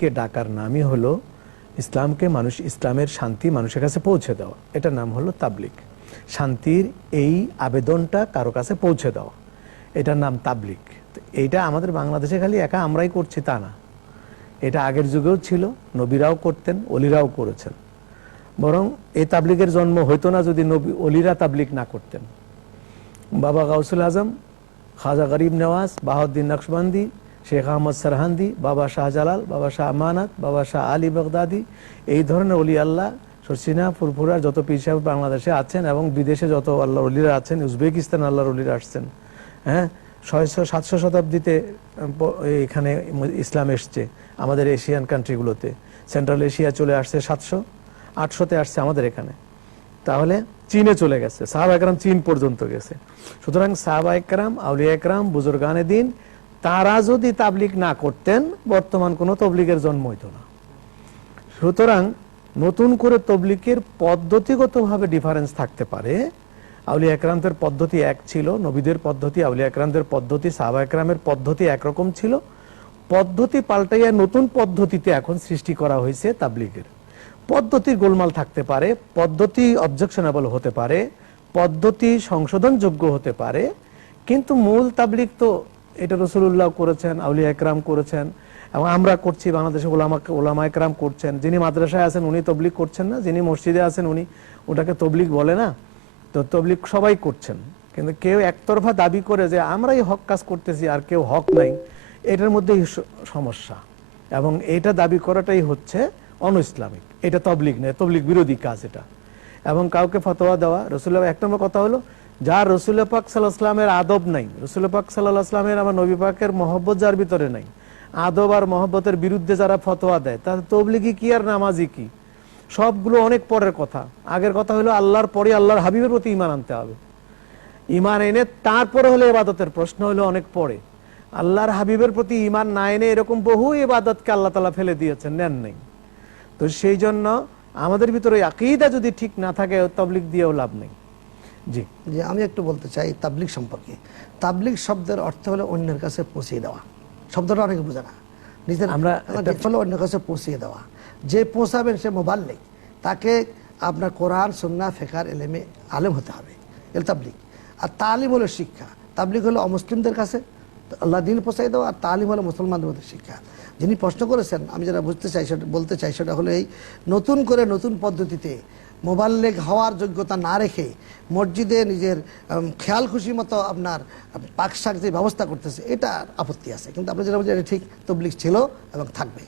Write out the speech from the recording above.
কে ডাকার নামই হলো ইসলামকে ইসলামের শান্তি মানুষের কাছে পৌঁছে দেওয়া। এটার নাম হলো তাবলিগ। শান্তির এই আবেদনটা কারো কাছে পৌঁছে দেওয়া, এটার নাম তাবলিগ। এইটা আমাদের বাংলাদেশে খালি একা আমরাই করছি তা না, এটা আগের যুগেও ছিল, নবীরাও করতেন, অলিরাও করেছেন। বরং এই তাবলিগের জন্ম হইতো না যদি নবী অলিরা তাবলিগ না করতেন। বাবা গাউসুল আজম, খাজা গরিব নওয়াজ, বাহাউদ্দিন নকশবন্দি, শেখ আহমদ সরহান্দি, বাবা শাহজালাল, বাবা শাহ আমানত, বাবা শাহ আলী বাগদাদি, এই ধরনের অলি আল্লাহ শর্ষিনা ফুরফুরার যত পীর সাহেব বাংলাদেশে আছেন এবং বিদেশে যত আল্লাহর অলিরা আছেন, উজবেকিস্তান আল্লাহর অলিরা আসছেন। হ্যাঁ, 600-700 শতাব্দীতে এখানে ইসলাম এসছে আমাদের এশিয়ান কান্ট্রিগুলোতে। সেন্ট্রাল এশিয়া চলে আসছে 700-800-তে আসছে আমাদের এখানে। তাহলে চীনে চলে গেছে, সাহাবা একরাম চীন পর্যন্ত গেছে। সুতরাং সাহাবা একরাম, আউলিয়া একরাম, বুজুর্গানে দিন, তারা যদি তাবলিগ না করতেন বর্তমান কোন তবলিগের জন্ম হইতো না। সুতরাং নতুন করে তবলিগের পদ্ধতিগতভাবে ডিফারেন্স থাকতে পারে। আউলিয়া একরামদের পদ্ধতি এক ছিল, নবীদের পদ্ধতি, আউলিয়া একরামদের পদ্ধতি, সাহাবা একরামের পদ্ধতি একরকম ছিল। পদ্ধতি পাল্টাইয়া নতুন পদ্ধতিতে এখন সৃষ্টি করা হয়েছে তাবলিগের। পদ্ধতির গোলমাল থাকতে পারে, পদ্ধতি অবজেকশনেবল হতে পারে, পদ্ধতি সংশোধনযোগ্য হতে পারে, কিন্তু মূল তাবলিগ তো এটা রাসূলুল্লাহ করেছেন, আউলিয়া একরাম করেছেন এবং আমরা করছি, বাংলাদেশে ওলামা একরাম করছেন। যিনি মাদ্রাসায় আছেন উনি তবলিগ করছেন না, যিনি মসজিদে আছেন উনি ওটাকে তবলিগ বলে না। তো তবলিগ সবাই করছেন, কিন্তু কেউ একতরফা দাবি করে যে আমরাই হক কাজ করতেছি আর কেউ হক নাই, এটার মধ্যেই সমস্যা। এবং এটা দাবি করাটাই হচ্ছে অনইসলামিক, এটা তবলিগ নয়, তবলিগ বিরোধী কাজ এটা। এবং কাউকে ফতোয়া দেওয়া, রাসূলুল্লাহ এক নম্বর কথা হলো যার রাসূলুল্লাহ পাক সাল্লাল্লাহু আলাইহি ওয়াসাল্লামের আদব নাই, রাসূলুল্লাহ পাক সাল্লাল্লাহু আলাইহি ওয়াসাল্লামের আমার নবী পাকের মহব্বত যার ভিতরে নাই, আদব আর মহব্বতের বিরুদ্ধে যারা ফতোয়া দেয় তার তবলিগি কি আর নামাজি কি, সবগুলো অনেক পরের কথা। আগের কথা হলো আল্লাহর পরে আল্লাহর হাবিবের প্রতি ঈমান আনতে হবে, ঈমান এনে তারপরে হলো ইবাদতের প্রশ্ন হলো অনেক পরে। আল্লাহর হাবিবের প্রতি ঈমান না এনে এরকম বহু ইবাদতকে আল্লাহ তাআলা ফেলে দিয়েছেন, নেন নাই। তো সেই জন্য আমাদের ভিতরে আকীদা যদি ঠিক না থাকে তাবলীগ দিয়েও লাভ নেই। জি জি, আমি একটু বলতে চাই তাবলীগ সম্পর্কে। তাবলীগ শব্দের অর্থ হলো অন্যের কাছে পৌঁছে দেওয়া। শব্দটা অনেকে বোঝে না, নিজের হলো অন্যের কাছে পৌঁছে দেওয়া। যে পৌঁছাবেন সে মুবাল্লিগ, তাকে আপনার কোরআন সুন্নাহ ফিকহের ইলমে আলেম হতে হবে, এর তাবলীগ। আর তালিম হলো শিক্ষা। তাবলীগ হলো অমুসলিমদের কাছে আল্লাহ দ্বীন পৌঁছাই দেওয়া, আর তালিম হলো মুসলমানদের মধ্যে শিক্ষা। যিনি প্রশ্ন করেছেন, আমি যেটা বুঝতে চাই সেটা বলতে চাই, সেটা হলো এই নতুন করে নতুন পদ্ধতিতে মোবাল্লেগ হওয়ার যোগ্যতা না রেখে মসজিদে নিজের খেয়াল খুশি মতো আপনার পাক শাক যে ব্যবস্থা করতেছে, এটা আপত্তি আছে। কিন্তু আপনি যেটা বলছেন এটা ঠিক, তাবলীগ ছিল এবং থাকবে।